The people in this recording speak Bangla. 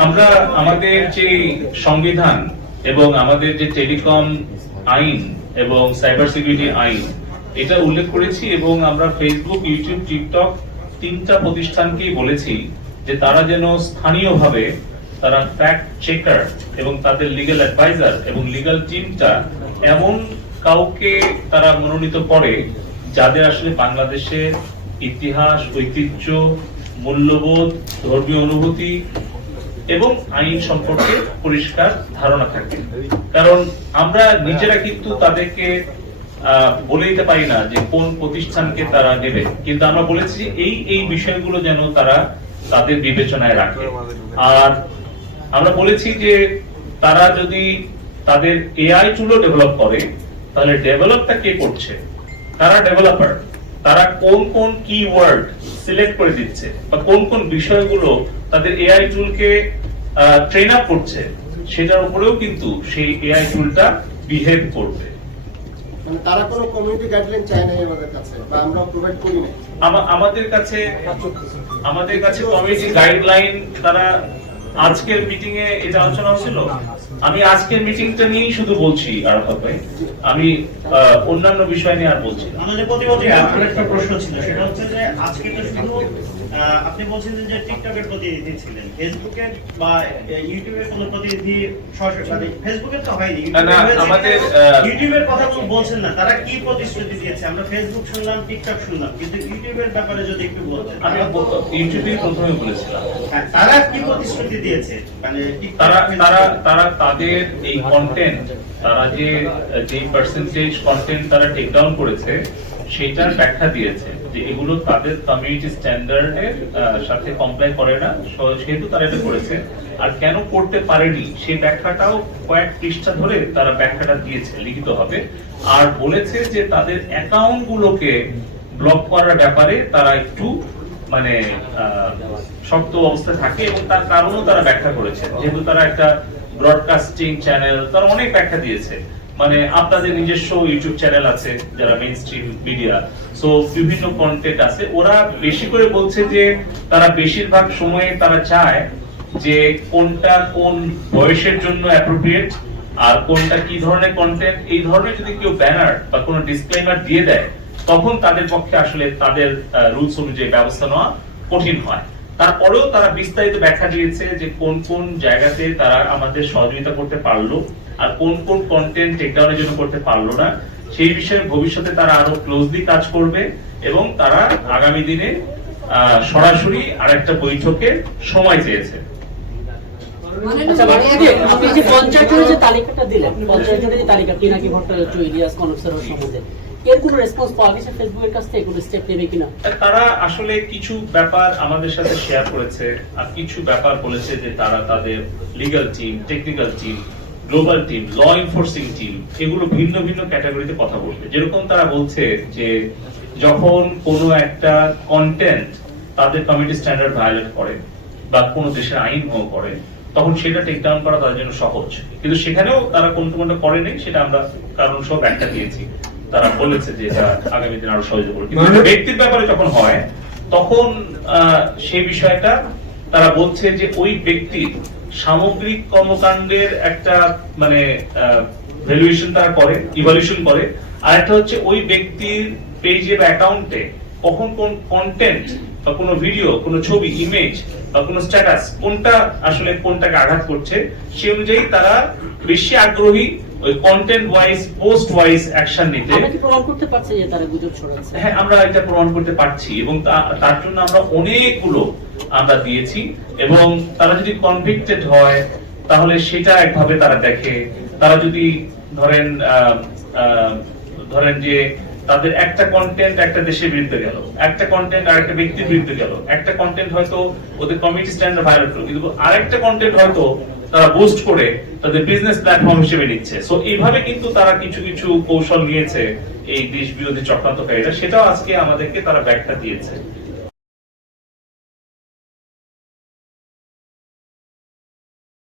আমরা আমাদের যে সংবিধান এবং আমাদের যে টেলিকম আইন এবং সাইবার সিকিউরিটি আইন এটা উল্লেখ করেছি, এবং আমরা ফেসবুক, ইউটিউব, টিকটক তিনটা প্রতিষ্ঠানকেই বলেছি যে তারা যেন স্থানীয়ভাবে তারা ফ্যাক্ট চেকার এবং তাদের লিগ্যাল অ্যাডভাইজার এবং লিগ্যাল টিমটা এমন কাউকে তারা মনোনীত করে যাদের আসলে বাংলাদেশের ইতিহাস, ঐতিহ্য, মূল্যবোধ, ধর্মীয় অনুভূতি এবং আইন সম্পর্কে পরিষ্কার ধারণা থাকে। কারণ আমরা নিজেরা কিন্তু তাদেরকে বলে দিতে পারি না যে কোন প্রতিষ্ঠানকে তারা নেবে, কিন্তু আমরা বলেছি এই এই বিষয়গুলো যেন তারা তাদের বিবেচনায় রাখে। আর আমরা বলেছি যে তারা যদি তাদের এআই টুলও ডেভেলপ করে, তাহলে ডেভেলপটা কে করছে, তারা ডেভেলপার, তারা কোন কোন কিওয়ার্ড সিলেক্ট করে দিচ্ছে বা কোন কোন বিষয়গুলো তাদের এআই টুলকে ট্রেন আপ করছে, সেটার উপরেও কিন্তু সেই এআই টুলটা বিহেভ করবে। মানে তারা কোনো কমিউনিটি গাইডলাইন চায় না আমাদের কাছে, বা আমরা প্রোভাইড করি না। আমাদের কাছে কমিউনিটি গাইডলাইন তারা আজকের মিটিং এ এটা আলোচনা হয়েছিল। আমি আজকের মিটিংটা নিয়েই শুধু বলছি আরাফাত ভাই, আমি অন্যান্য বিষয় নিয়ে আর বলছি না। আমাদের প্রতিমন্ত্রী আমার একটা প্রশ্ন ছিল, সেটা হচ্ছে যে আজকে তো শুধু আপনি বলছেন যে টিকটকের প্রতিনিধি ছিলেন, ফেসবুকের বা ইউটিউবের কোনো প্রতিনিধি সরাসরি, ফেসবুকের তো হয়নি, আমাদের ইউটিউবের কথা কোনো বলছেন না, তারা কি প্রতিশ্রুতি দিয়েছে? আমরা ফেসবুক শুনলাম, টিকটক শুনলাম, কিন্তু ইউটিউবের ব্যাপারে যদি একটু বলতেন। আমি ইউটিউবেই প্রথমে বলেছিলাম তারা কি প্রতিশ্রুতি দিয়েছে, মানে তারা তাদের এই কন্টেন্ট, তারা যে পার্সেন্টেজ কন্টেন্ট তারা টেক ডাউন করেছে সেটার ব্যাখ্যা দিয়েছে যে এগুলো তাদের কমিউনিটি স্ট্যান্ডার্ডের সাথে কমপ্লাই করে না, সেহেতু তারা এটা করেছে। আর কেন করতে পারেনি সেই ব্যাখ্যাটাও কয়েক পৃষ্ঠা ধরে তারা ব্যাখ্যাটা দিয়েছে লিখিত হবে। আর বলেছে যে তাদের অ্যাকাউন্ট গুলোকে ব্লক করার ব্যাপারে তারা একটু মানে শক্ত অবস্থায় থাকে, এবং তার কারণও তারা ব্যাখ্যা করেছে। যেহেতু তারা একটা ব্রডকাস্টিং চ্যানেল, তারা অনেক ব্যাখ্যা দিয়েছে। মানে আপনাদের নিজস্ব ইউটিউব চ্যানেল আছে যারা মেইন স্ট্রিম মিডিয়া, সো বিভিন্ন কন্টেন্ট আছে, ওরা বেশি করে বলছে যে তারা বেশিরভাগ সময়ে তারা চায় যে কোনটা কোন বয়সের জন্য অ্যাপ্রোপ্রিয়েট আর কোনটা কি ধরনের কন্টেন্ট, এই ধরনের যদি কেউ ব্যানার বা কোনো ডিসক্লেইমার দিয়ে দেয় তখন তাদের পক্ষে আসলে তাদের রুলস অনুযায়ী ব্যবস্থা নেওয়া কঠিন হয়। তারপরেও তারা বিস্তারিত ব্যাখ্যা দিয়েছে যে কোন কোন জায়গাতে তারা আমাদের সহযোগিতা করতে পারলো আর কোন কোন কন্টেন্ট টেকডাউনের জন্য করতে পারলো না, সেই বিষয়ে ভবিষ্যতে তারা আরো ক্লোজলি কাজ করবে, এবং তারা আগামী দিনে সরাসরি আরেকটা বৈঠকের সময় চেয়েছে। আপনি যে পঞ্চায়েতের যে তালিকাটা দিলেন, পঞ্চায়েতের যে তালিকা পিনাকি ভট্টাচার্য, ইলিয়াস কনকসের সম্বন্ধে এর কোনো রেসপন্স পাওয়া গেছে ফেসবুকের কাছ থেকে, কোনো স্টেপ নেবে কিনা? তারা আসলে কিছু ব্যাপার আমাদের সাথে শেয়ার করেছে, আর কিছু ব্যাপার বলেছে যে তারা তাদের legal team, technical team, global team, law enforcing team, এগুলো ভিন্ন ভিন্ন ক্যাটাগরিতে কথা বলবে। যেরকম তারা বলছে যে যখন কোনো একটা কন্টেন্ট তাদের কমিউনিটি স্ট্যান্ডার্ড ভায়োলেট করে বা কোনো দেশের আইন ভঙ্গ করে, তখন সেটা টেক ডাউন করা তাদের জন্য সহজ। কিন্তু সেখানেও তারা কোনটা করেনি, সেটা আমরা কারণ সব ব্যাখ্যা দিয়েছি। তারা বলেছে যে এটা আগামী দিন আরো সহজ হবে। কিন্তু ব্যক্তির ব্যাপারে যখন হয় তখন সেই বিষয়টা তারা বলছে যে ওই ব্যক্তির সামগ্রিক কর্মকাণ্ডের একটা মানে ভ্যালুয়েশন তারা করে, ইভালুয়েশন করে। আর একটা হচ্ছে ওই ব্যক্তির পেজে বা অ্যাকাউন্টে কখন কোন কন্টেন্ট বা কোনো ভিডিও, কোনো ছবি, ইমেজ বা কোনো স্ট্যাটাস কোনটা আসলে কোনটাকে আঘাত করছে, সেই অনুযায়ী তারা বেশি আগ্রহী ওই content wise, post wise action নিতে। আমরা কি প্রমাণ করতে পারছি যে তারা গুজব ছড়াচ্ছে? হ্যাঁ, আমরা এটা প্রমাণ করতে পারছি, এবং তার জন্য আমরা অনেকগুলো আমরা দিয়েছি। এবং তারা যদি কনভিক্টেড হয় তাহলে সেটা একভাবে তারা দেখে। তারা যদি ধরেন যে তাদের একটা কন্টেন্ট একটা দেশের বিরুদ্ধে গেল, একটা কন্টেন্ট আরেকটা ব্যক্তির বিরুদ্ধে গেল, একটা কন্টেন্ট হয়তো ওদের কমিউনিটি স্ট্যান্ডার্ড ভায়োলেট করলো, কিন্তু আরেকটা কন্টেন্ট হয়তো তারা বুস্ট করে তাদের বিজনেস প্ল্যাটফর্ম হিসেবে নিচ্ছে। সো এইভাবে কিন্তু তারা কিছু কিছু কৌশল নিয়েছে এই দেশ বিরোধী চক্রান্তকারীরা, সেটাও আজকে আমাদেরকে তারা ব্যাখ্যা দিয়েছে।